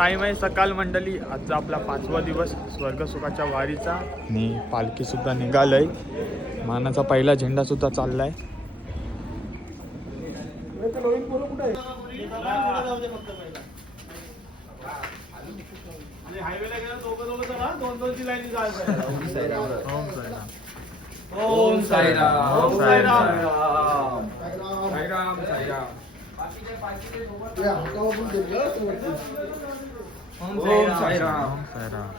Time आहे सकाळ मंडळी. आजचा आपला पाचवा दिवस स्वर्गसुखाच्या वारीचा. आणि पालखी सुद्धा निघालय. मानाचा पहिला झेंडा सुद्धा चाललाय. ओम साईराम. ओम साईराम. साईराम साईराम. ओम साईराम साईराम.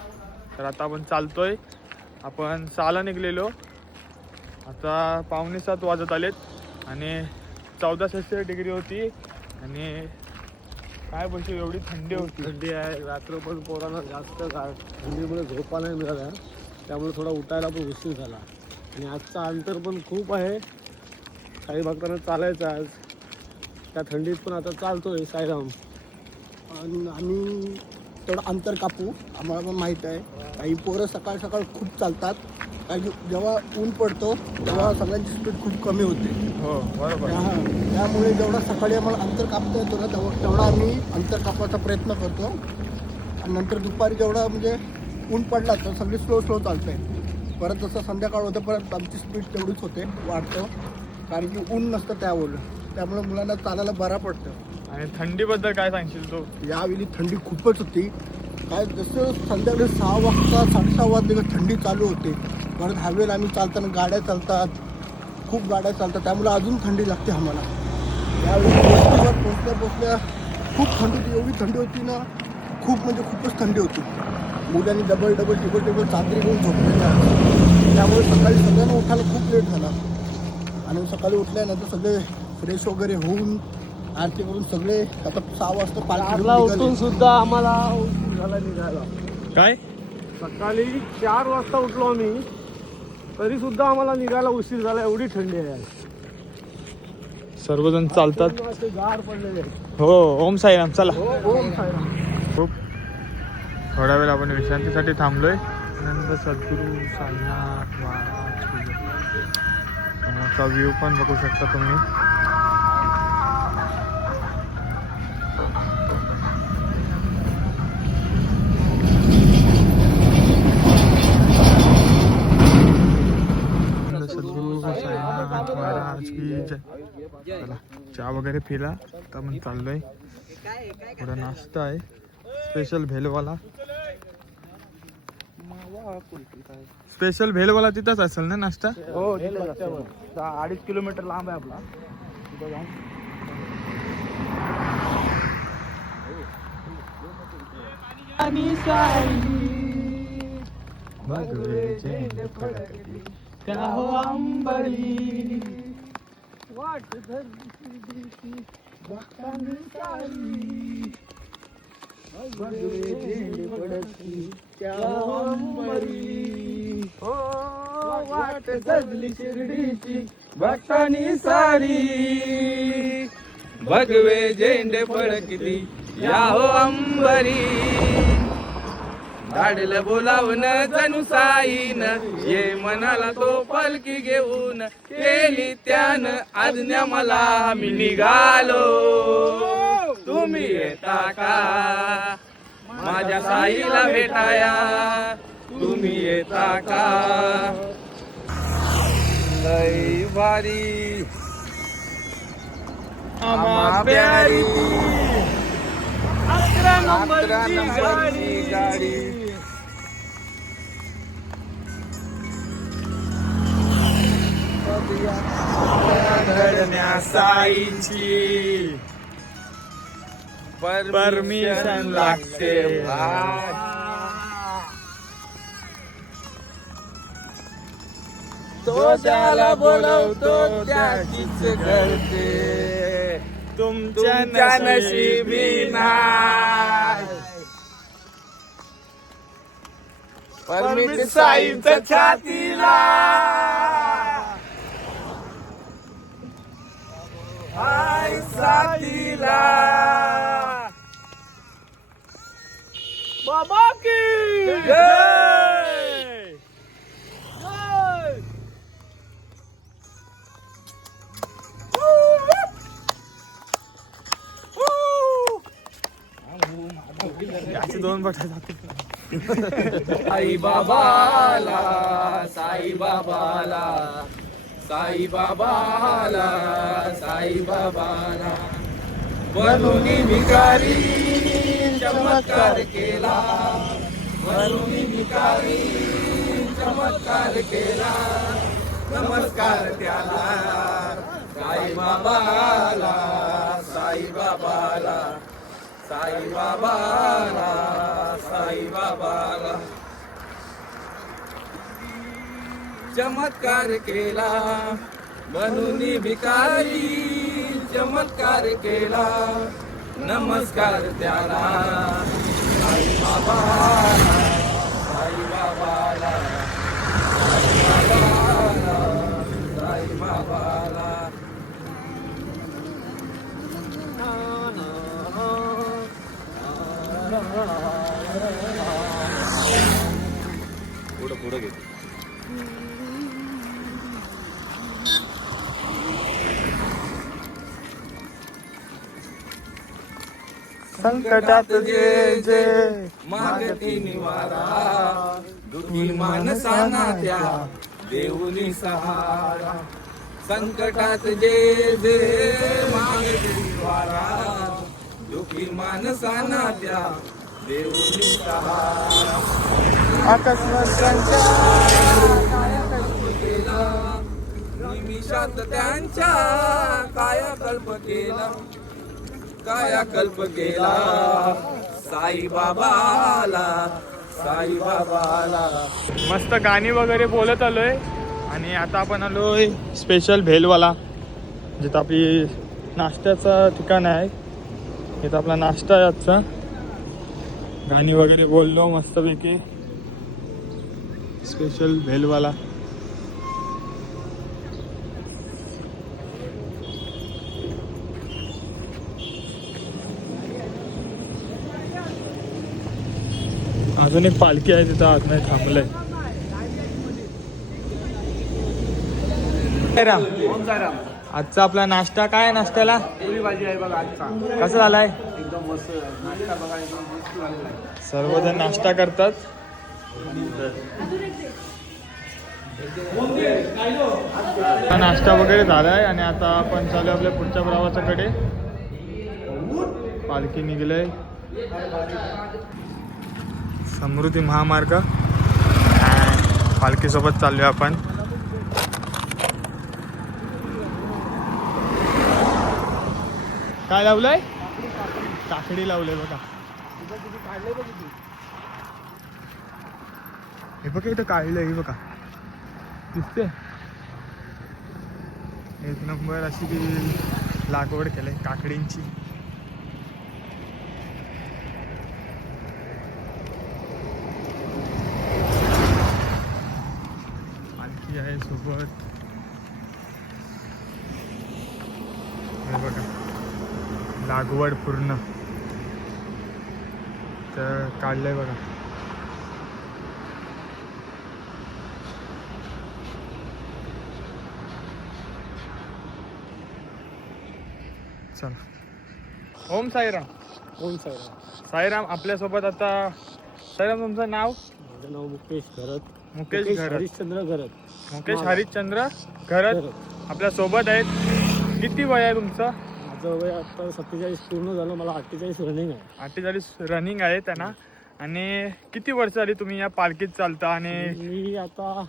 तर आता आपण चालतोय. आपण चाला निघलेलो. आता पावणे सात वाजत आलेत. आणि चौदा सत्तर डिग्री होती. आणि काय बसू एवढी थंडी होती. थंडी आहे. रात्र पण पोरांना जास्त थंडीमुळे झोपा नाही मिळाला. त्यामुळे थोडा उठायला पण उशीर झाला. आणि आजचा अंतर पण खूप आहे. काही भक्तांना चालायचं आज. त्या थंडीत पण आता चालतोय साईराम आणि आम्ही तेवढं अंतर कापू. आम्हाला पण माहीत आहे. काही पोरं सकाळ सकाळ खूप चालतात. काही जेव्हा ऊन पडतो तेव्हा सगळ्यांची स्पीड खूप कमी होते. हो बरोबर. त्या- त्यामुळे जेवढा सकाळी आम्हाला अंतर कापता येतो ना तेव्हा तेवढा आम्ही अंतर कापायचा प्रयत्न करतो. आणि नंतर दुपारी जेवढा म्हणजे ऊन पडला तर सगळी स्लो स्लो चालते. परत जसं संध्याकाळ होतं परत आमची स्पीड तेवढीच होते वाढतो. कारण की ऊन नसतं त्यावर. त्यामुळे मुलांना चालायला बरा पडतं. आणि थंडीबद्दल काय सांगशील तू? यावेळी थंडी खूपच होती. काय जसं संध्याकाळी सहा वाजता साडेसहा वाजले का थंडी चालू होते. परत हायवेला आम्ही चालताना गाड्या चालतात. खूप गाड्या चालतात. त्यामुळे अजून थंडी लागते आम्हाला. यावेळी पोहोचल्या पोहोचल्या खूप थंडी होती. एवढी थंडी होती ना खूप म्हणजे खूपच थंडी होती. मुलांनी डबल डबल टेबल टेबल चादरी घेऊन झोपलेल्या त्यामुळे सकाळी सगळ्यांना उठायला खूप लेट झाला. आणि सकाळी उठल्यानंतर सगळे फ्रेश वगैरे होऊन आरती करून सगळे आता सहा वाजता चारला उठून सुद्धा आम्हाला उशीर झाला निघायला. काय? सकाळी चार वाजता उठलो आम्ही. तरी सुद्धा आम्हाला निघायला उशीर झाला एवढी थंडी आहे. आज. सर्वजण चालतात. पूर्ण असे गार पडलेले. आहेत. हो ओम साईराम चला. ओम साईराम. खूप थोडा वेळ आपण विश्रांतीसाठी थांबलोय. नंतर सद्गुरू साईनाथ महाराज की जय. समोरचा व्ह्यू पण बघू शकता तुम्ही. महाराज की जय. चला चहा वगैरे पिला आता आपण चाललोय. थोडा नाश्ता आहे. स्पेशल भेलवाला. स्पेशल भेलवाला तिथंच असेल ना नाश्ता? हो अडीच किलोमीटर लांब आहे आपला. भगवे. त्या हो अंबरी? वाट धरली भक्तांनी चालली. त्या अंबरी. हो, वाट धरली शिर्डीची भक्तांनी सारी भगवे झेंडे फडकली या हो अंबरी धाडलं बोलावून जणू साईन. ये मनाला तो पलकी घेऊन केली त्यानं. आज्ञा मला मी निघालो. तुम्ही येता का? माझ्या साईला भेटाया. तुम्ही येता का? लई भारी आम्हा प्यारी अकरा नंबरची गाडी. साईची. परमिशन लागते. तो त्याला बोलवतो त्याचीच घडते तुमच्या नशिबी नाही. परमिट साईंच्या छातीला. हाय साथीला बाबा की दोन बटा साई बाबाला साई बाबाला. साई बाबाला साई बाबाला. भिकारी चमत्कार केला. बनूनी भिकारी चमत्कार केला. नमस्कार त्याला. साई बाबाला साई बाबाला. चमत्कार केला म्हणून भिकारी चमत्कार केला नमस्कार त्याला साई बाबाला साई बाबाला साई बाबाला साई बाबाला पुढं पुढं घेतो संकटात जे जे. मागती निवारा. दुखी माणसाना त्या देऊनी सहारा. संकटात जे जे. मागती निवारा. दुखी माणसाना त्या देऊनी सहारा. केला निमिषात त्यांच्या कायाकल्प केला. कायाकल्प केला? साईबाबाला साईबाबाला. मस्त गाणी वगैरे बोलत आलोय. आणि आता आपण आलोय स्पेशल भेलवाला जिथं आपली नाश्त्याचं ठिकाण आहे. इथं आपला नाश्ता आहे आजचा. गाणी वगैरे बोललो मस्तपैकी. स्पेशल भेलवाला. अजून एक पालखी आहे तिथं आतमध्ये थांबलंय. आजचा आपला नाश्ता काय आहे नाश्त्याला? कसं झालाय? आहे सर्वजण नाश्ता करतात. हा नाश्ता वगैरे झालाय आणि आता आपण चालू आपल्या पुढच्या प्रवासाकडे पालखी निघलंय. समृद्धी महामार्ग पालखीसोबत चाललोय आपण. काय लावलंय? काकडी लावलंय बघा. हे बघा इथं काढलं हे बघा. दिसते एक नंबर अशी ती लागवड केलंय काकडींची आणखी आहे सोबत बघा. लागवड पूर्ण. तर काढलंय बघा. चला. ओम साईराम. कोण साहेब साईराम आपल्यासोबत आता साईराम तुमचं नाव? माझं नाव मुकेश घरत. मुकेश घरत. हरिश्चंद्र घरत. मुकेश हरिश्चंद्र घरत आपल्यासोबत आहेत. किती वय आहे तुमचं? माझं वय आता सत्तेचाळीस पूर्ण झालं. मला अठ्ठेचाळीस रनिंग आहे. अठ्ठेचाळीस रनिंग आहे त्यांना. आणि किती वर्ष झाली तुम्ही या पालखीत चालता आणि मी आता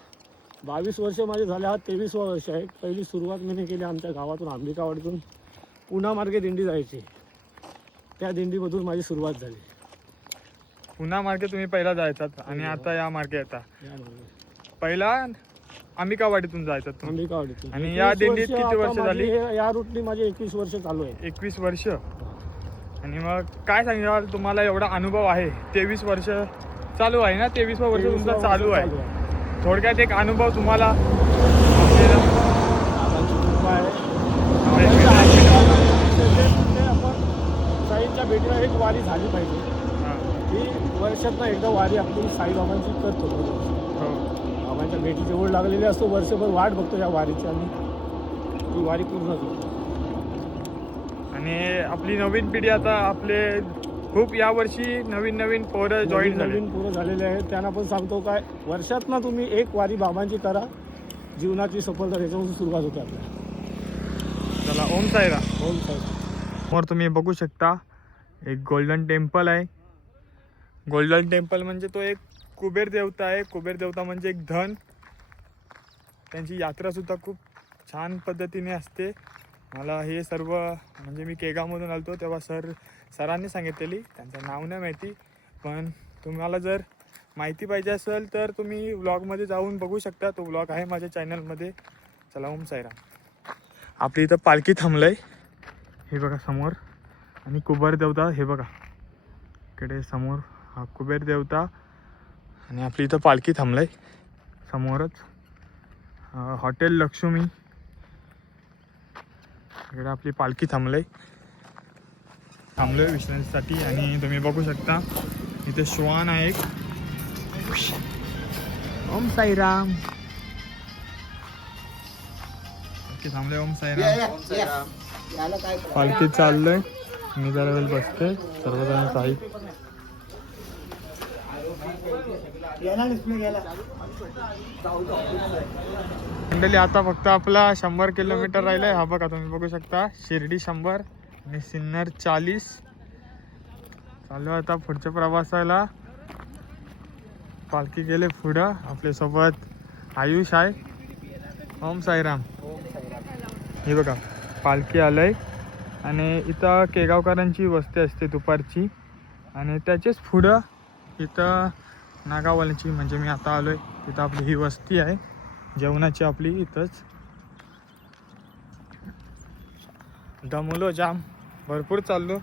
बावीस वर्ष माझे झाले. हा तेवीसवा वर्ष आहे. पहिली सुरुवात मी केली आमच्या गावातून आंबिकावाडीतून पुणा मार्गे दिंडी जायची. त्या दिंडीमधून माझी सुरुवात झाली. पुन्हा मार्गे तुम्ही पहिला जायचात आणि आता या मार्गे येता. पहिला अंबिकावाडीतून जायचात तुम्ही आंबिकावाडीतून आणि या 21 दिंडीत किती वर्ष झाली? या रूटनी माझे एकवीस वर्ष चालू आहे. एकवीस वर्ष. आणि मग काय सांगाल तुम्हाला एवढा अनुभव आहे. तेवीस वर्ष चालू आहे ना? तेवीसवा वर्ष तुमचा चालू आहे. थोडक्यात एक अनुभव तुम्हाला आपण साईंच्या भेटीला एक वारी झाली पाहिजे. हा. वर्षातनं एकदा वारी आपली साईबाबांची करतो. हो. बाबांच्या भेटीची ओढ लागलेली असतो. वर्षभर वाट बघतो या वारीची आणि ती वारी पूर्ण करतो आणि आपली नवीन पिढी आता आपले खूप यावर्षी नवीन नवीन पोरं जॉईन नवीन पोरं झालेले आहेत. त्यांना पण सांगतो काय वर्षात ना तुम्ही एक वारी बाबांची करा. जीवनाची सफलता त्याच्यापासून सुरुवात होते आपल्या चला ओम साईरा. ओम साई समोर तुम्ही बघू शकता एक गोल्डन टेम्पल आहे. गोल्डन टेम्पल म्हणजे तो एक कुबेर देवता आहे. कुबेर देवता म्हणजे एक धन. त्यांची यात्रासुद्धा खूप छान पद्धतीने असते. मला हे सर्व म्हणजे मी केगावमधून आलतो तेव्हा सर सरांनी सांगितलेली. त्यांचं नाव नाही माहिती. पण तुम्हाला जर माहिती पाहिजे असेल तर तुम्ही व्लॉगमध्ये जाऊन बघू शकता. तो व्लॉग आहे माझ्या चॅनलमध्ये. चला ओम साईराम. आपली इथं पालखी थांबलं हे बघा समोर. आणि कुबेर देवता हे बघा. इकडे समोर हा कुबेर देवता. आणि आपली इथं पालखी थांबलाय. समोरच हॉटेल लक्ष्मी. इकडे आपली पालखी थांबलंय. थांबलोय विश्रांतीसाठी आणि तुम्ही बघू शकता इथे श्वान आहे एक. ओम साईराम. ओके थांबलोय ओम साईराम? पालखी चाललंय. मी जरा वेळ बसते. सर्वजण साई घ्यायला. मंडळी आता फक्त आपला शंभर किलोमीटर राहिलाय. हा बघा तुम्ही बघू शकता. शिर्डी शंभर आणि सिन्नर चाळीस. चालू आहे आता पुढच्या प्रवासाला. पालखी गेले पुढं. आपल्यासोबत आयुष आहे. ओम साईराम. हे बघा पालखी आलंय. आणि इथं केगावकरांची वस्ती असते दुपारची. आणि त्याचेच पुढं इथं नागावाल्यांची म्हणजे मी आता आलो आहे तिथं आपली ही वस्ती आहे. जेवणाची आपली इथंच. दमलो जाम. भरपूर चाललो.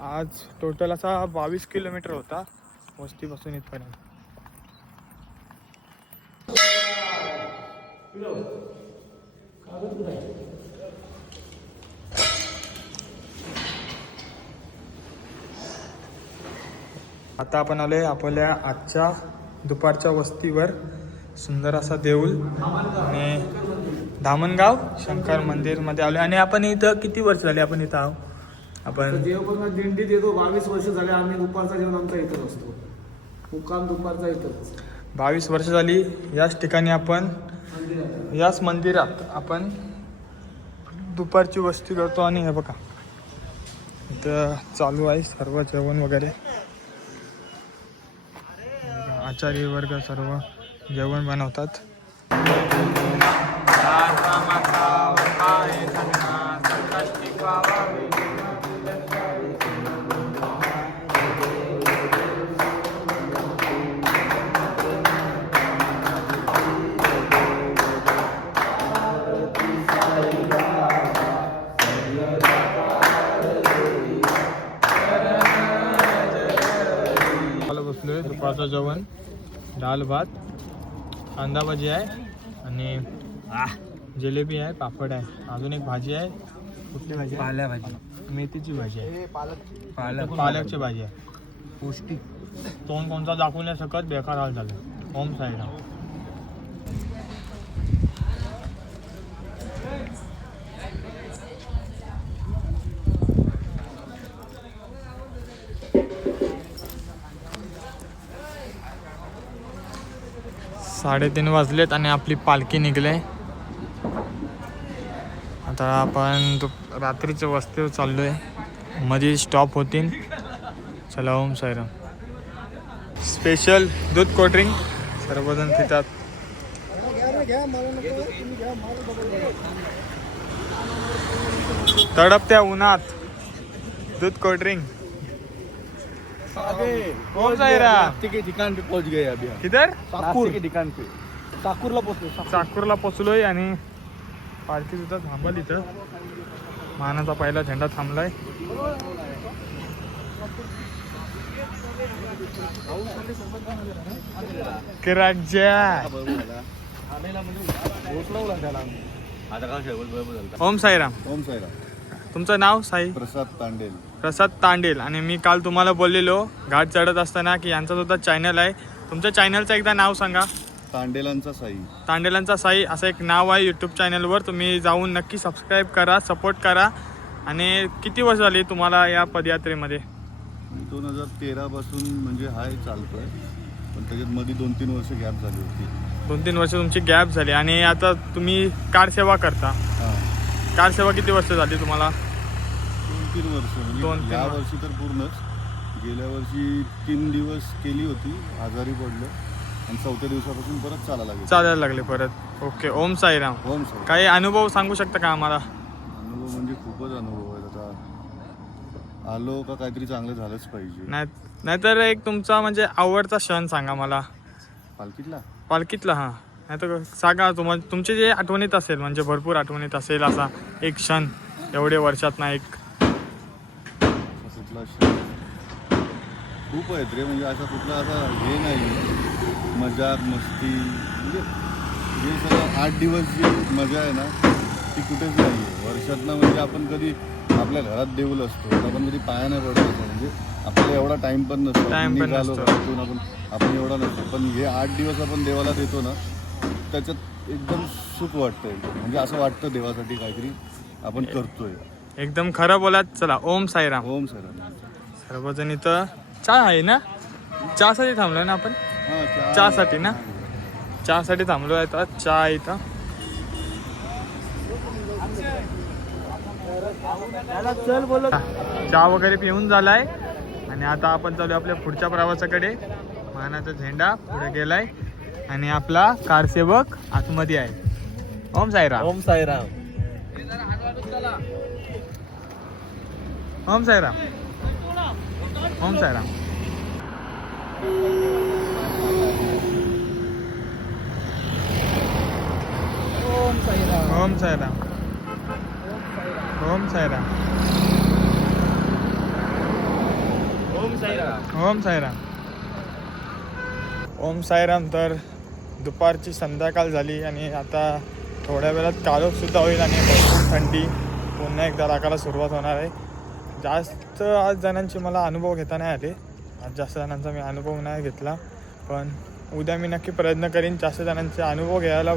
आज टोटल असा बावीस किलोमीटर होता वस्तीपासून इथपर्यंत. आता आपण आलोय आपल्या आजच्या दुपारच्या वस्तीवर सुंदर असा देऊळ आणि धामणगाव शंकर मंदिरमध्ये आलो आणि आपण इथं किती वर्ष झाले आपण इथं आहो आपण देवपर्ण दिंडीत येतो बावीस वर्ष झाले आम्ही दुपारचा जेवण आमचा इथंच असतो. मुक्काम दुपारचा इथंच. बावीस वर्ष झाली याच ठिकाणी आपण याच मंदिरात आपण दुपारची वस्ती करतो. आणि हे बघा इथं चालू आहे सर्व जेवण वगैरे. आचार्य वर्ग सर्व जेवण बनवतात. मला दुपारचं जेवण. डाळ भात कांदा भाजी आहे आणि जिलेबी आहे पापड आहे. अजून एक भाजी आहे. कुठली भाजी पाल्या भाजी. मेथीची भाजी आहे. पालक. पालक. पालकची भाजी आहे. पौष्टिक. तोंड कोणता दाखवू नाही शकत बेकार हाल झालं. ओम साईराम. साडेतीन वाजलेत आणि आपली पालखी निघले आता आपण दु- रात्रीच्या वस्तीवर आहे मध्ये स्टॉप होतील. चला ओम साईराम. स्पेशल दूध कोल्ड्रिंक सर्वजण पितात. तडपत्या उन्हात दूध कोल्ड्रिंक ओम साईराम के ठिकाण पे पहुंच गए अभी हम। किधर? साकूर। के ठिकाण पे। साकूरला पोहोचलो चाकूरला पोचलोय आणि पालखी सुद्धा थांबल इथं. मानाचा पहिला झेंडा थांबलाय. की राज्या? ओम साईराम. ओम साईराम. तुमचं नाव साई? प्रसाद तांडेल. प्रसाद तांडेल. आणि मी काल तुम्हाला बोललेलो घाट चढत असताना की यांचा सुद्धा चॅनल आहे. तुमच्या चॅनलचं एकदा नाव सांगा. तांडेलांचा साई. तांडेलांचा साई असं एक नाव आहे यूट्यूब चॅनलवर तुम्ही जाऊन नक्की सबस्क्राईब करा सपोर्ट करा. आणि किती वर्ष झाली तुम्हाला या पदयात्रेमध्ये? दोन हजार तेरा पासून म्हणजे हाय चालतोय. पण त्याच्यात मध्ये दोन तीन वर्ष गॅप झाली होती. दोन तीन वर्ष तुमची गॅप झाली. आणि आता तुम्ही कार सेवा करता. हा. कार सेवा किती वर्ष झाली तुम्हाला? तीन वर्ष दोन, म्हणजे तीन या वर्ष. वर्षी तर पूर्णच. गेल्या वर्षी तीन दिवस केली होती आजारी पडलो. आणि चौथ्या दिवसापासून परत चालायला लागेल. चालायला लागले परत. ओके ओम साईराम. होम सर काही अनुभव सांगू शकता का आम्हाला? अनुभव म्हणजे खूपच अनुभव आहेत. आता आलो का काहीतरी चांगलं झालंच पाहिजे. नाही नाहीतर एक तुमचा म्हणजे आवडता क्षण सांगा मला. पालखीतला? पालखीतला हा. नाही तर सांगा तुम्हाला तुमचे जे आठवणीत असेल म्हणजे भरपूर आठवणीत असेल असा एक क्षण एवढे वर्षात ना एक कुठला खूप आहेत रे म्हणजे असा कुठला असा हे नाही मजाक मस्ती म्हणजे हे सगळं आठ दिवस जी मजा आहे ना ती कुठेच नाही आहे वर्षातनं म्हणजे आपण कधी आपल्या घरात देऊल असतो आपण कधी पाया नाही पडत असतो म्हणजे आपल्याला एवढा टाइम पण नसतो. निघालो. घरातून आपण आपण एवढा नसतो. पण हे आठ दिवस आपण देवाला देतो ना त्याच्यात एकदम सुख वाटतं म्हणजे असं वाटतं देवासाठी काहीतरी आपण करतोय. एकदम खरं बोलात चला ओम साईराम. ओम सर सर्वजण इथं चहा आहे ना? चहासाठी थांबलोय ना आपण? चहासाठी ना? चहासाठी थांबलो आहे आता चहा आहे इथं. चल बोल चहा वगैरे पिऊन झालाय. आणि आता आपण चालू आपल्या पुढच्या प्रवासाकडे. मानाचा झेंडा पुढे गेलाय. आणि आपला कारसेवक आतमध्ये आहे. ओम साईराम. ओम साईराम. ओम साईराम. ओम साईराम. ओम साईराम. ओम साईराम. ओम साईराम. ओम साईराम. ओम साईराम. ओम साईराम तर दुपारची संध्याकाळ झाली आणि आता थोड्या वेळात कालोख सुद्धा होईल आणि भरपूर थंडी पुन्हा एकदा राखायला सुरुवात होणार आहे. जास्त आज जणांचे मला अनुभव घेता नाही आले. आज जास्त जणांचा मी अनुभव नाही घेतला. पण उद्या मी नक्की प्रयत्न करीन जास्त जणांचे अनुभव घ्यायला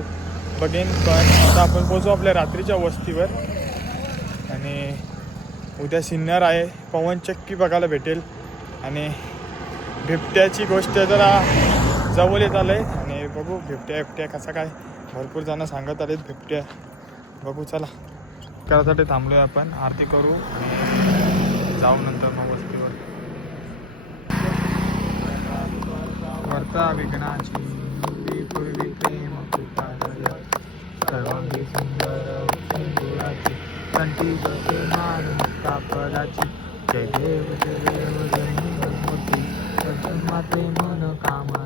बघेन. पण आता आपण पोचू आपल्या रात्रीच्या वस्तीवर. आणि उद्या सिन्नर आहे. पवनचक्की बघायला भेटेल. आणि बिबट्याची गोष्ट जरा जवळ येत आलं आहे आणि बघू बिबट्या बिबट्या कसा काय? भरपूर जण सांगत आलेत बिबट्या. बघू चला. करासाठी थांबलो आहे आपण. आरती करू. आणि जाऊ नंतर मग वस्तीवर. वर्ता विघ्नाची पूर्वी प्रेम सर्वांगी सुंदर कंठी मान जय देव जय देव जय मूर्ती माते मन काम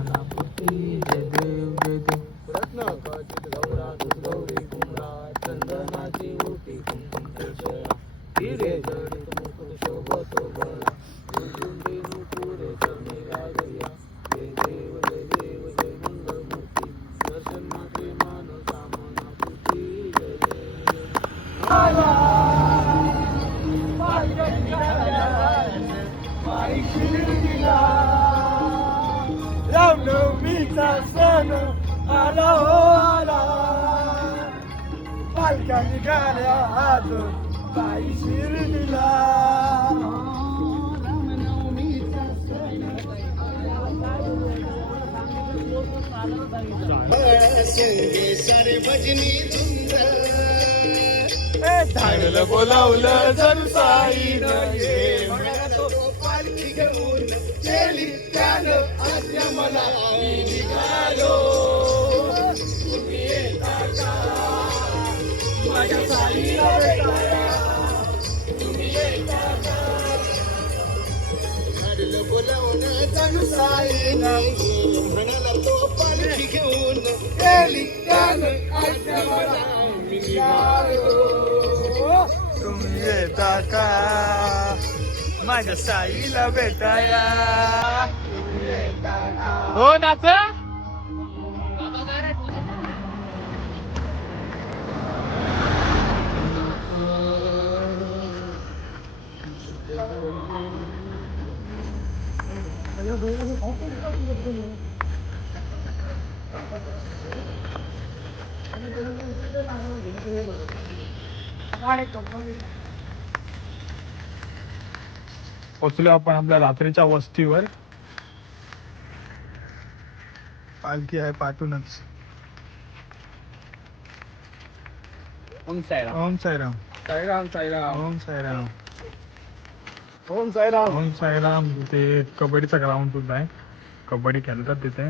السنة على ولا. فالكاني قال يا هاتو فايشير لله भजनी धाडलं बोलावलं जणसाई पालखी घेऊ केली त्यानं आज्ञा मला. आम्ही निघालो. तुम्ही म्हणाला तो पालखी घेऊन केली त्यानं आज्ञा मला. तुम्ही येता का? mas essa ilha é verdadeira. Ô, Natan! I don't know. I. I don't know. पोचलो आपण आपल्या रात्रीच्या वस्तीवर. पालखी आहे पाठूनच ओम साईराम. ओम साईराम. साईराम साईराम. ओम साईराम. ओम साईराम. ओम साईराम तिथे कबड्डीचा ग्राउंड सुद्धा आहे. कबड्डी खेळतात तिथे.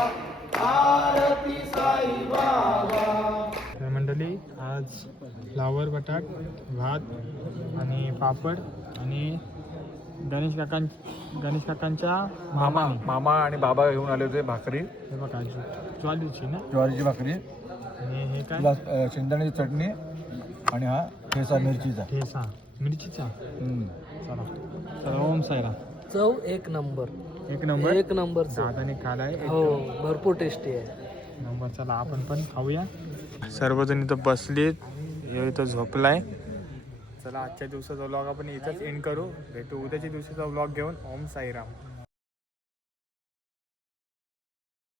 आज फ्लावर बटाट भात आणि पापड आणि गणेश काकां गणेश काकांच्या मामा मामा आणि बाबा घेऊन आले होते भाकरी. हे बघा ज्व- ज्वारीची ना? ज्वारीची भाकरी. आणि हे काय? अ, शेंगदाण्याची चटणी आणि हा ठेसा मिरचीचा. ठेसा मिरचीचा? हम्म. चला. चला ओम साईराम. चव एक नंबर. एक नंबर? एक नंबर चव. दादाने खालाय हो भरपूर टेस्टी आहे. नंबर चला आपण पण खाऊया. सर्वजण इथं बसलीत. हे इथं झोपलाय. चला आजच्या दिवसाचा व्लॉग आपण इथंच एंड करू. भेटू उद्याच्या दिवसाचा व्लॉग घेऊन. ओम साईराम.